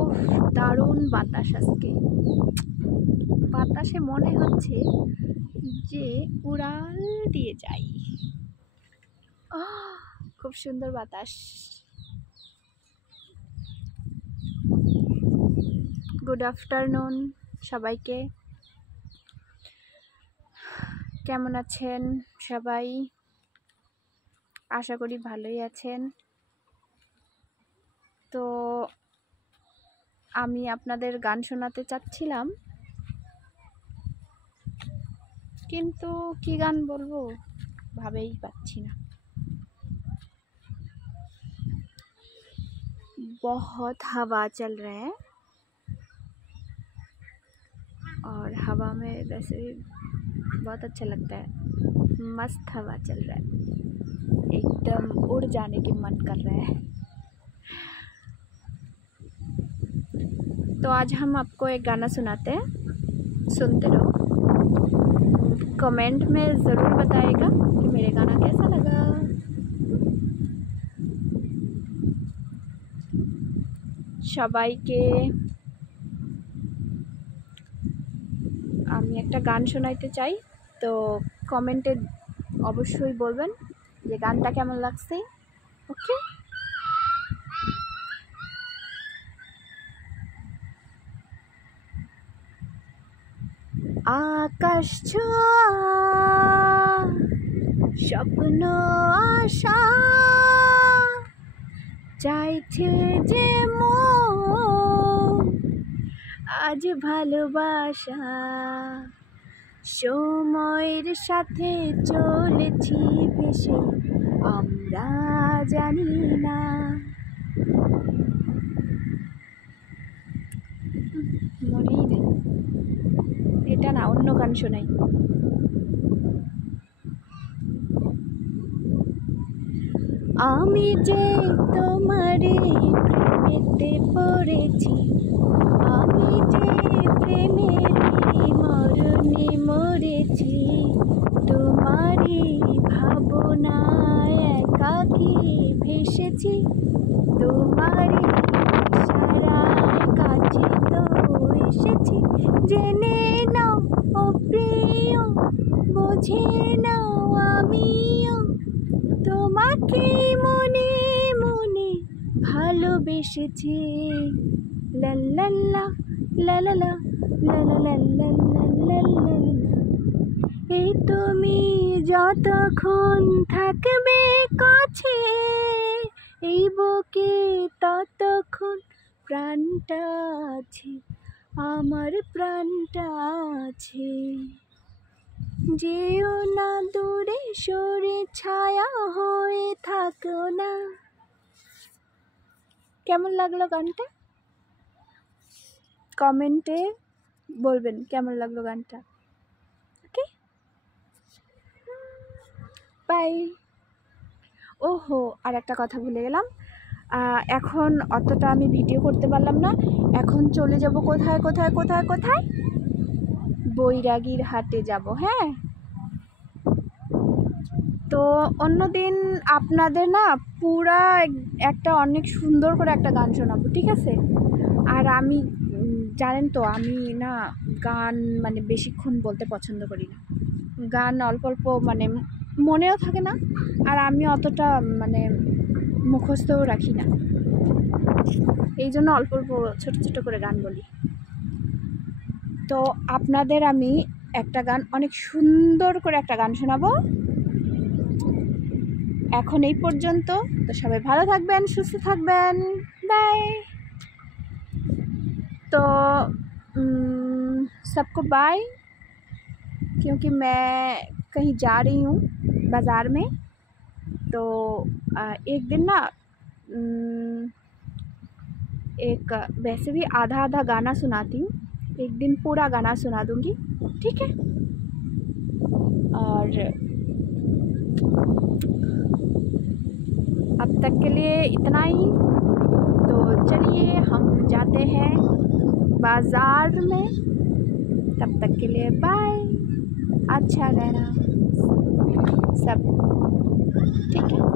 ওহ, দারুণ বাতাস আজকে। বাতাসে মনে হচ্ছে যে উড়াল দিয়ে যাই। খুব সুন্দর বাতাস। গুড আফটারনুন সবাইকে। কেমন আছেন সবাই? আশা করি ভালোই আছেন। তো আমি আপনাদের গান শোনাতে চাচ্ছিলাম, কিন্তু কি গান বলবো ভাবেই পাচ্ছি না। बहुत हवा चल रहा है और हवा में वैसे भी बहुत अच्छा लगता है। मस्त हवा चल रहा है, एकदम उड़ जाने की मन कर रहा है। तो आज हम आपको एक गाना सुनाते हैं, सुनते रहो। कमेंट में ज़रूर बताइएगा कि मेरे गाना कैसा लगा। সবাইকে আমি একটা গান শোনাইতে চাই, তো কমেন্টে অবশ্যই বলবেন যে গানটা কেমন লাগছে। ওকে, আকাশ ছোঁয়া স্বপ্ন আশা চাইছে যে মন আজ ভালোবাসা। সময়ের সাথে চলেছি ভেসে আমরা জানি না। মনেই নেই, এটা না, অন্য গান শোনাই। আমি যে তোমারে প্রেমেতে পড়েছি, আমি যে প্রেমের মরণে মরেছি, তোমারই ভাবনায় একাকী ভেসেছি, তোমারই সারায় কাছে তো এসেছি। জেনে নাও ও প্রিয়, বুঝে নাও আমিও তোমাকে মনে মনে ভালোবেসেছি। লা লা লা লা লা লা লা লা লা লা লা। এই তুমি যতক্ষণ থাকবে কাছে, এই বুকে ততক্ষণ প্রাণটা আছে, আমার প্রাণটা আছে। যেও না দূরে সরে, ছায়া হয়ে থাকো না। কেমন লাগলো গানটা? কমেন্টে বলবেন কেমন লাগলো গানটা। ওকে, বাই। ওহো, আর একটা কথা ভুলে গেলাম, এখন অতটা আমি ভিডিও করতে পারলাম না। এখন চলে যাব কোথায় কোথায় কোথায় কোথায়, বৈরাগীর হাটে যাব। হ্যাঁ, তো অন্যদিন আপনাদের না পুরা একটা অনেক সুন্দর করে একটা গান শোনাবো, ঠিক আছে? আর আমি জানেন তো আমি না গান মানে বেশিক্ষণ বলতে পছন্দ করি না। গান অল্প অল্প মানে মনেও থাকে না, আর আমি অতটা মানে মুখস্থও রাখি না, এই জন্য অল্প অল্প ছোটো ছোটো করে গান বলি। তো আপনাদের আমি একটা গান, অনেক সুন্দর করে একটা গান শোনাবো। এখন এই পর্যন্ত। তো সবাই ভালো থাকবেন, সুস্থ থাকবেন, बाय। तो सबको बाय, क्योंकि मैं कहीं जा रही हूँ बाज़ार में। तो एक दिन ना एक वैसे भी आधा आधा गाना सुनाती हूँ, एक दिन पूरा गाना सुना दूँगी, ठीक है? और अब तक के लिए इतना ही। तो चलिए हम जाते हैं बाज़ार में, तब तक के लिए बाय। अच्छा रहना सब, ठीक है?